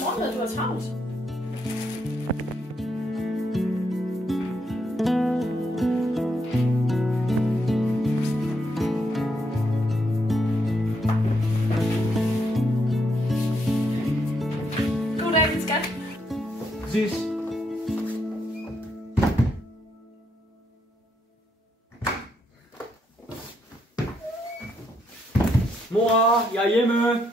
om morgenen, at du har travlt. God dag, din skat. Præcis. Mor, jeg er hjemme.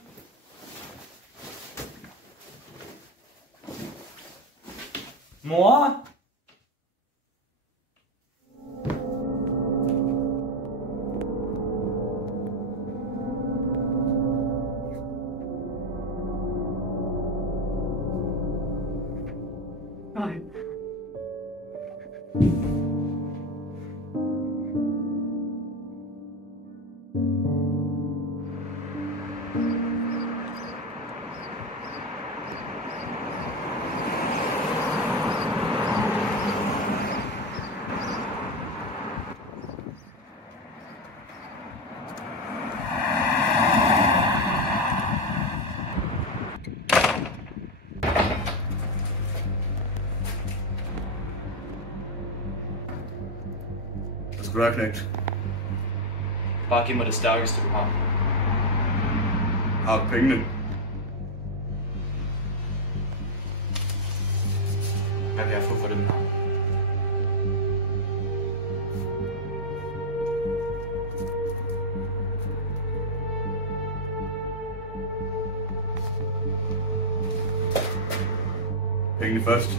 Mor? Nej. Hvad skal du have, knægt? Bare giv mig det stærkeste, du har. Har du pengene? Hvad kan jeg få for dem her? Pengene først.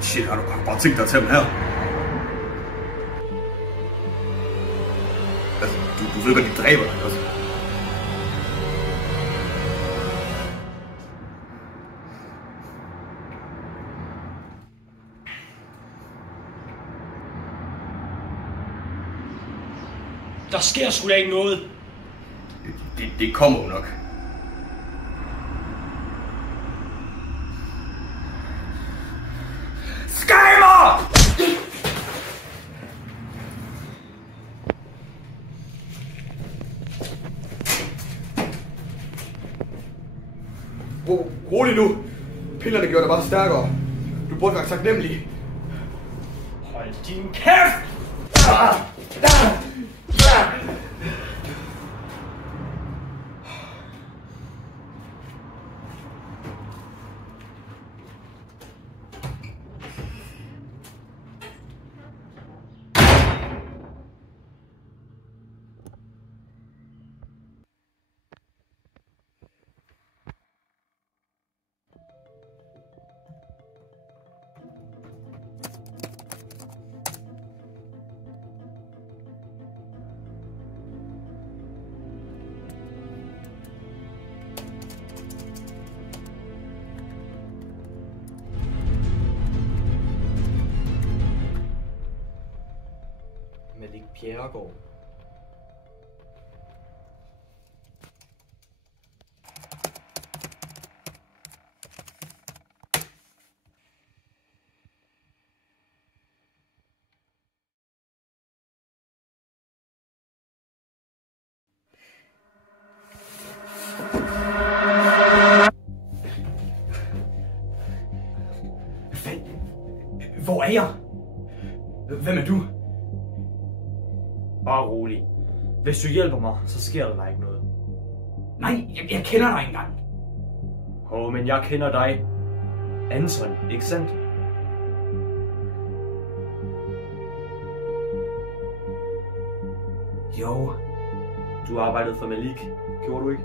Shit, har du bare tænkt dig at tage dem her? Altså, du ved godt, de dræber dig også. Der sker sgu da ikke noget. Det kommer jo nok. Skyler! Rolig nu. Pillerne gjorde dig bare stærkere. Du burde være taknemmelig. Hold din kæft! Malik Bjerregaard. Hvor er jeg? Hvem er du? Bare rolig. Hvis du hjælper mig, så sker der ikke noget. Nej, jeg kender dig ikke engang. Men jeg kender dig. Anton, ikke sandt? Jo. Du arbejdede for Malik, gjorde du ikke?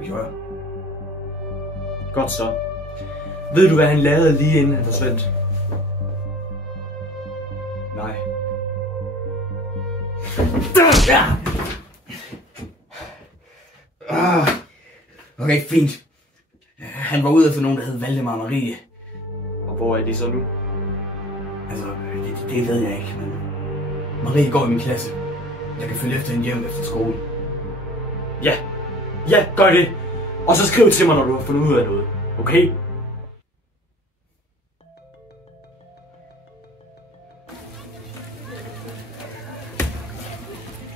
Det gjorde jeg. Godt så. Ved du, hvad han lavede lige inden han forsvandt? Nej. Okay, fint. Han var ude efter nogen, der hed Valdemar Marie. Og hvor er de så nu? Altså, det ved jeg ikke, men Marie går i min klasse. Jeg kan følge efter hende hjem efter skolen. Ja, gør det. Og så skriv til mig, når du har fundet ud af noget. Okay?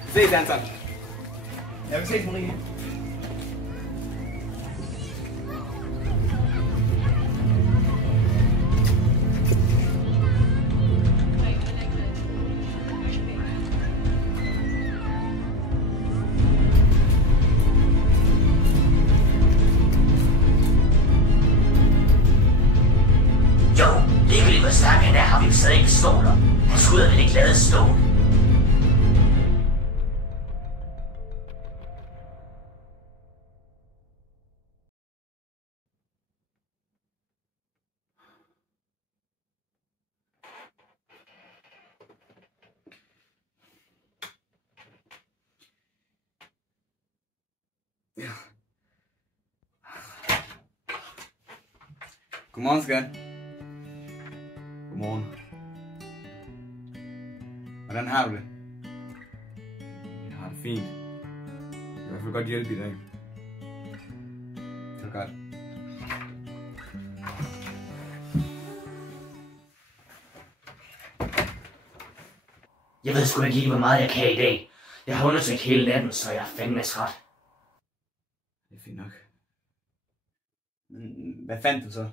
Ses, Anton. Jeg vil ses, Marie. Jo, ligegyldigt hvor stærk han er, har vi jo stadig pistoler. Og skuddet vil ikke lade stå. Ja. Godmorgen, skat. Godmorgen. Hvordan har du det? Jeg har det fint. Jeg kan i hvert fald godt hjælpe i dag. Det er godt. Jeg ved sgu ikke lige, hvor meget jeg kan i dag. Jeg har undersøgt hele natten, så jeg er fandme træt. Det er fint nok. Hvad fandt du så?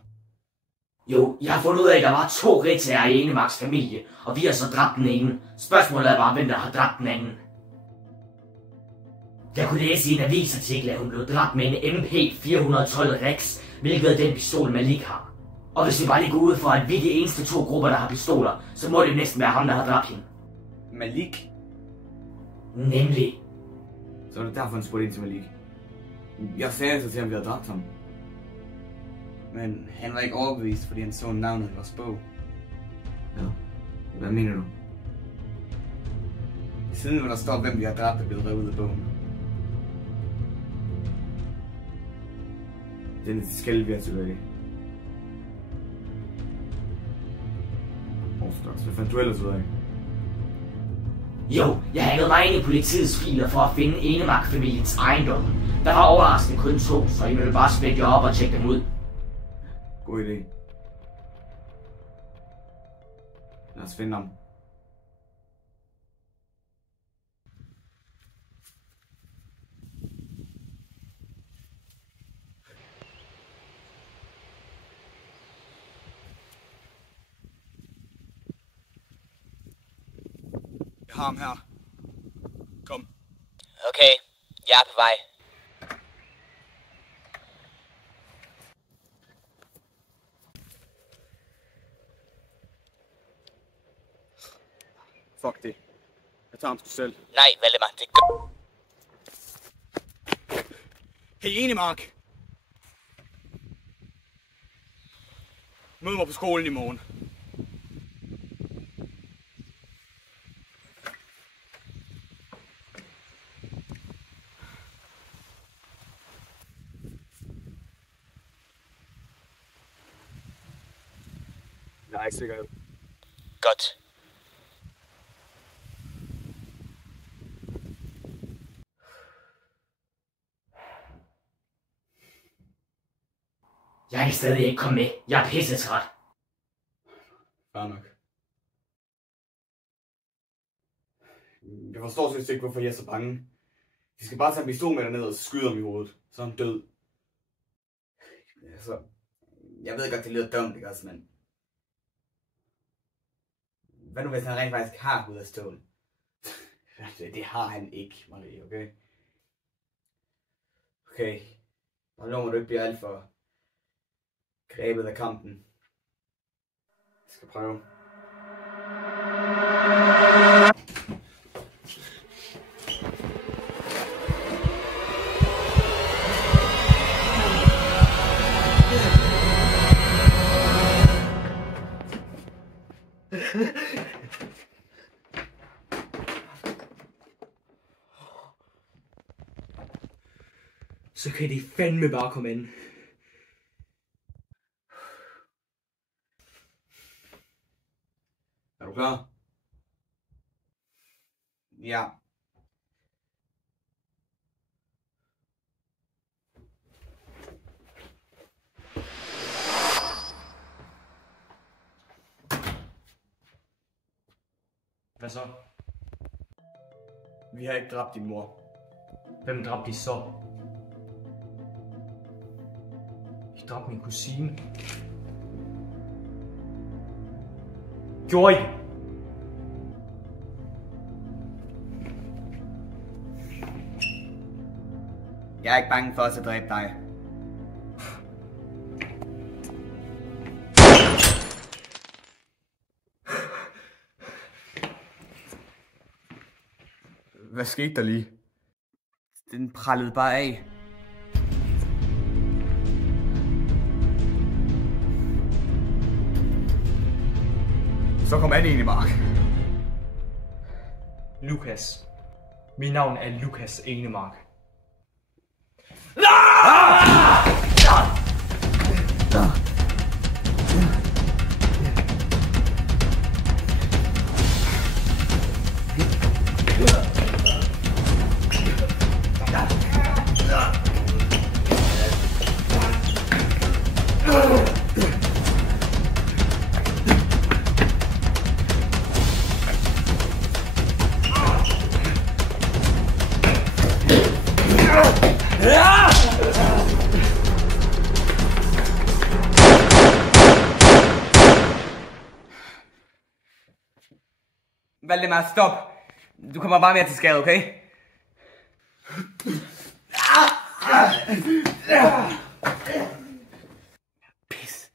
Jo, jeg har fundet ud af, at der var 2 retager i Enemarks familie, og vi har så dræbt den ene. Spørgsmålet er bare, hvem der har dræbt den anden. Jeg kunne læse i en avisartikel, at hun blev dræbt med en MP412 Rex, hvilket er den pistol, Malik har. Og hvis vi bare lige går ud for, at vi er de eneste 2 grupper, der har pistoler, så må det næsten være ham, der har dræbt hende. Malik? Nemlig. Så er det derfor, han spurgte ind til Malik. Jeg sagde så til ham, vi havde dræbt ham. Men han var ikke overbevist, fordi han så navnet i vores bog. Ja. Hvad mener du? Siden hvor der står, hvem vi har dræbt, er blevet revet ud af bogen. Den skal vi have tilbage. Årstoks, hvad fandt du ellers ud af? Jo, jeg hackede mig ind i politiets filer for at finde Enemark-familiens ejendom. Der var overraskende kun 2, så I ville bare splitte jer op og tjekke dem ud. God idé. Lad os finde ham. Jeg har ham her. Kom. Okay, jeg er på vej. Fuck det. Jeg tager ham sgu selv. Nej, Valdemar, det går. Hey, Enemark! Mød mig på skolen i morgen. Jeg er ikke sikker. Godt. Jeg kan stadig ikke komme med. Jeg er pissetræt. Fair nok. Jeg forstår seriøst ikke, hvorfor jeg er så bange. De skal bare tage en pistol med derned og skyde ham i hovedet. Så er han død. Altså, jeg ved godt, det lyder dumt, ikke også, men... Hvad nu, hvis han rent faktisk har hud af stål? Det har han ikke, Marie, okay? Okay. Og nu må du ikke blive alt for grebet af kampen. Jeg skal prøve. Så kan de fandme bare komme ind. Er du klar? Ja. Hvad så? Vi har ikke dræbt din mor. Hvem dræbte de så? I dræbte min kusine. Gjorde I? Jeg er ikke bange for os at dræbe dig. Hvad skete der lige? Den prallede bare af. Så kom Annie ind i Mark. Lukas. Mit navn er Lukas Enemark. Valdemar, stop. Du kommer bare mere til skade, okay? Pis.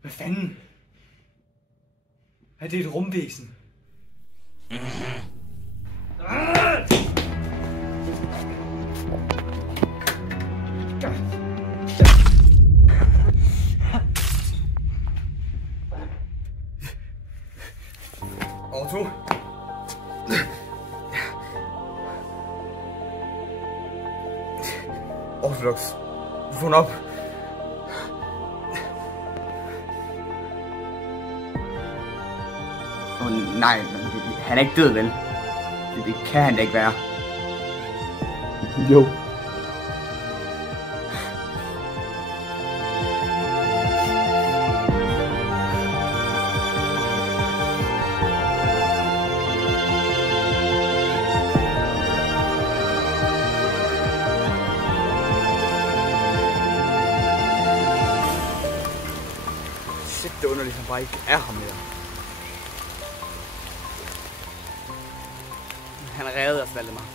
Hvad fanden? Er det et rumvæsen? Otto? Orthodox. Vågn op. Nej, han er ikke død, vel? Det kan han da ikke være. Jo. Shit, det er underligt, han bare ikke er ham mere. Han reddede os, Valdemar.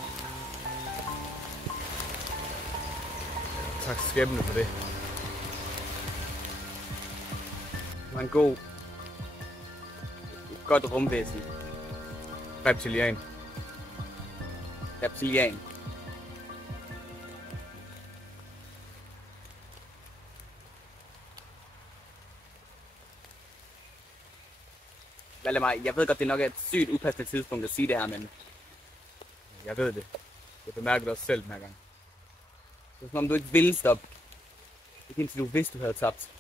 Tak skæbne for det. Du var en god... godt rumvæsen. Reptilian. Reptilian. Valdemar, jeg ved godt, det nok er et sygt upassende tidspunkt at sige det her, men... Jeg ved det. Jeg bemærker det også selv den her gang. Det er som om du ikke ville stoppe. Ikke indtil du vidste, du havde tabt.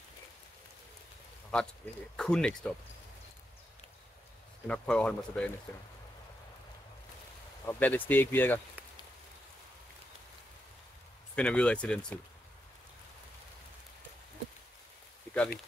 Ret. Jeg kunne ikke stoppe. Jeg skal nok prøve at holde mig tilbage næste gang. Og hvad hvis det ikke virker? Så finder vi ud af til den tid. Det gør vi.